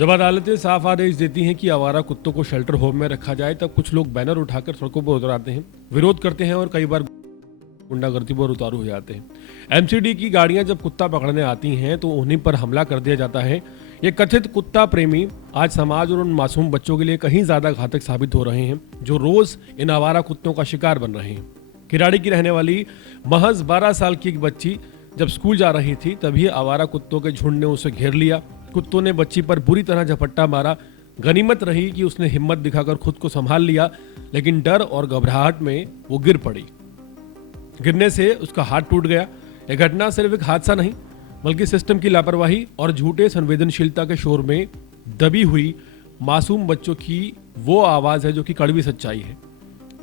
जब अदालतें साफ आदेश देती हैं कि आवारा कुत्तों को शेल्टर होम में रखा जाए, तब कुछ लोग बैनर उठाकर सड़कों पर उतर आते हैं, विरोध करते हैं और कई बार गुंडागर्दी पर उतारू हो जाते हैं। एमसीडी की गाड़ियां जब कुत्ता पकड़ने आती हैं तो उन्हीं पर हमला कर दिया जाता है। ये कथित कुत्ता प्रेमी आज समाज और उन मासूम बच्चों के लिए कहीं ज्यादा घातक साबित हो रहे हैं जो रोज इन आवारा कुत्तों का शिकार बन रहे हैं। किराड़ी की रहने वाली महज 12 साल की एक बच्ची जब स्कूल जा रही थी, तभी आवारा कुत्तों के झुंड ने उसे घेर लिया। कुत्तों ने बच्ची पर बुरी तरह झपट्टा मारा। गनीमत रही कि उसने हिम्मत दिखाकर खुद को संभाल लिया, लेकिन डर और घबराहट में वो गिर पड़ी। गिरने से उसका हाथ टूट गया। यह घटना सिर्फ एक हादसा नहीं, बल्कि सिस्टम की लापरवाही और झूठे संवेदनशीलता के शोर में दबी हुई मासूम बच्चों की वो आवाज है जो कि कड़वी सच्चाई है।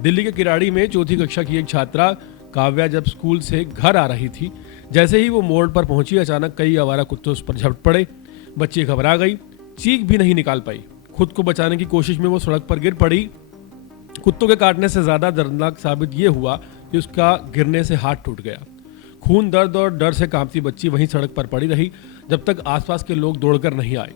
दिल्ली के किराड़ी में चौथी कक्षा की एक छात्रा काव्या जब स्कूल से घर आ रही थी, जैसे ही वो मोड़ पर पहुंची, अचानक कई आवारा कुत्ते उस पर झपट पड़े। बच्ची घबरा गई, चीख भी नहीं निकाल पाई। खुद को बचाने की कोशिश में वो सड़क पर गिर पड़ी। कुत्तों के काटने से ज्यादा दर्दनाक साबित ये हुआ कि उसका गिरने से हाथ टूट गया। खून, दर्द और डर से कांपती बच्ची वहीं सड़क पर पड़ी रही जब तक आसपास के लोग दौड़कर नहीं आए।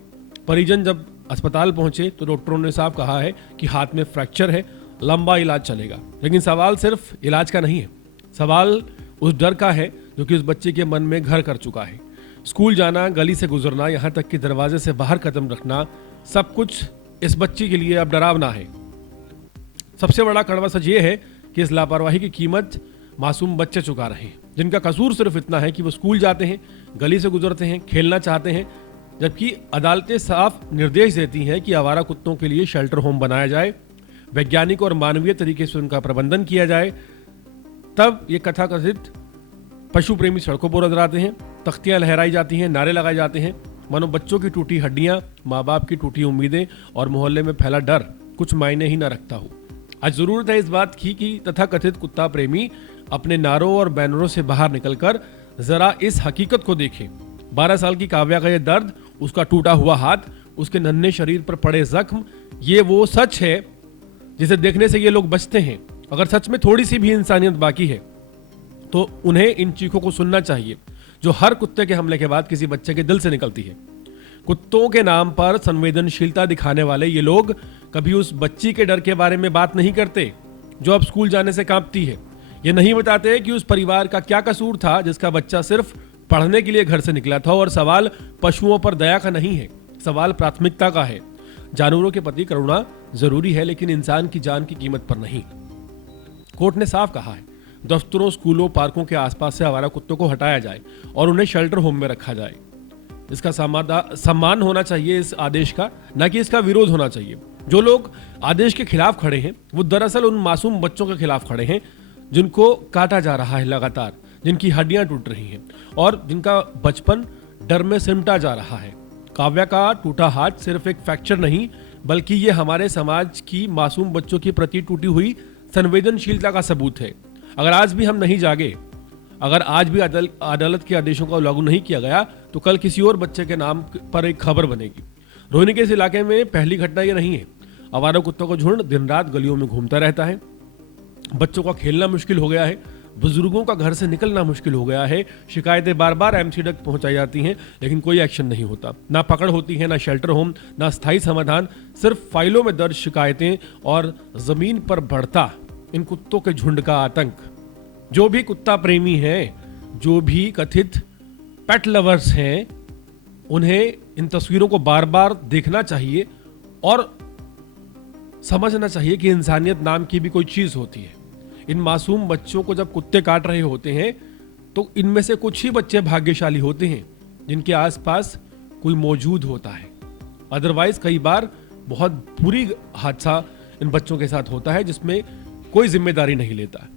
परिजन जब अस्पताल पहुंचे तो डॉक्टरों ने साफ कहा है कि हाथ में फ्रैक्चर है, लंबा इलाज चलेगा। लेकिन सवाल सिर्फ इलाज का नहीं है, सवाल उस डर का है जो कि उस बच्चे के मन में घर कर चुका है। स्कूल जाना, गली से गुजरना, यहाँ तक कि दरवाजे से बाहर कदम रखना, सब कुछ इस बच्ची के लिए अब डरावना है। सबसे बड़ा कड़वा सच ये है कि इस लापरवाही की कीमत मासूम बच्चे चुका रहे हैं, जिनका कसूर सिर्फ इतना है कि वो स्कूल जाते हैं, गली से गुजरते हैं, खेलना चाहते हैं, जबकि अदालतें साफ निर्देश देती हैं कि आवारा कुत्तों के लिए शेल्टर होम बनाया जाए, वैज्ञानिक और मानवीय तरीके से उनका प्रबंधन किया जाए। तब ये कथाकथित पशु प्रेमी सड़कों पर उतर आते हैं, तख्तियां लहराई जाती हैं, नारे लगाए जाते हैं, मानो बच्चों की टूटी हड्डियां, माँ बाप की टूटी उम्मीदें और मोहल्ले में फैला डर कुछ मायने ही न रखता हो। आज जरूरत है इस बात की कि तथाकथित कुत्ता प्रेमी अपने नारों और बैनरों से बाहर निकलकर जरा इस हकीकत को देखें। 12 साल की काव्या का ये दर्द, उसका टूटा हुआ हाथ, उसके नन्हे शरीर पर पड़े जख्म, ये वो सच है जिसे देखने से ये लोग बचते हैं। अगर सच में थोड़ी सी भी इंसानियत बाकी है तो उन्हें इन चीखों को सुनना चाहिए जो हर कुत्ते के हमले के बाद किसी बच्चे के दिल से निकलती है। कुत्तों के नाम पर संवेदनशीलता दिखाने वाले ये लोग कभी उस बच्ची के डर के बारे में बात नहीं करते जो अब स्कूल जाने से कांपती है। ये नहीं बताते कि उस परिवार का क्या कसूर था जिसका बच्चा सिर्फ पढ़ने के लिए घर से निकला था। और सवाल पशुओं पर दया का नहीं है, सवाल प्राथमिकता का है। जानवरों के प्रति करुणा जरूरी है, लेकिन इंसान की जान की कीमत पर नहीं। कोर्ट ने साफ कहा है, दफ्तरों, स्कूलों, पार्कों के आसपास से आवारा कुत्तों को हटाया जाए और उन्हें शेल्टर होम में रखा जाए। इसका सम्मान होना चाहिए इस आदेश का, न कि इसका विरोध होना चाहिए। जो लोग आदेश के खिलाफ खड़े हैं वो दरअसल उन मासूम बच्चों के खिलाफ खड़े हैं जिनको काटा जा रहा है लगातार, जिनकी हड्डियां टूट रही हैं और जिनका बचपन डर में सिमटा जा रहा है। काव्या का टूटा हाथ सिर्फ एक फ्रैक्चर नहीं, बल्कि ये हमारे समाज की मासूम बच्चों के प्रति टूटी हुई संवेदनशीलता का सबूत है। अगर आज भी हम नहीं जागे, अगर आज भी अदालत के आदेशों को लागू नहीं किया गया, तो कल किसी और बच्चे के नाम पर एक खबर बनेगी। रोहिणी के इस इलाके में पहली घटना ये नहीं है। आवारा कुत्तों का झुंड दिन रात गलियों में घूमता रहता है। बच्चों का खेलना मुश्किल हो गया है, बुजुर्गों का घर से निकलना मुश्किल हो गया है। शिकायतें बार बार एमसी तक पहुंचाई जाती हैं, लेकिन कोई एक्शन नहीं होता। ना पकड़ होती है, ना शेल्टर होम, ना स्थायी समाधान, सिर्फ फाइलों में दर्ज शिकायतें और जमीन पर बढ़ता इन कुत्तों के झुंड का आतंक। जो भी कुत्ता प्रेमी हैं, जो भी कथित पेट लवर्स हैं, उन्हें इन तस्वीरों को बार बार देखना चाहिए और समझना चाहिए कि इंसानियत नाम की भी कोई चीज होती है। इन मासूम बच्चों को जब कुत्ते काट रहे होते हैं तो इनमें से कुछ ही बच्चे भाग्यशाली होते हैं जिनके आसपास कोई मौजूद होता है। अदरवाइज कई बार बहुत बुरी हादसा इन बच्चों के साथ होता है जिसमें कोई जिम्मेदारी नहीं लेता है।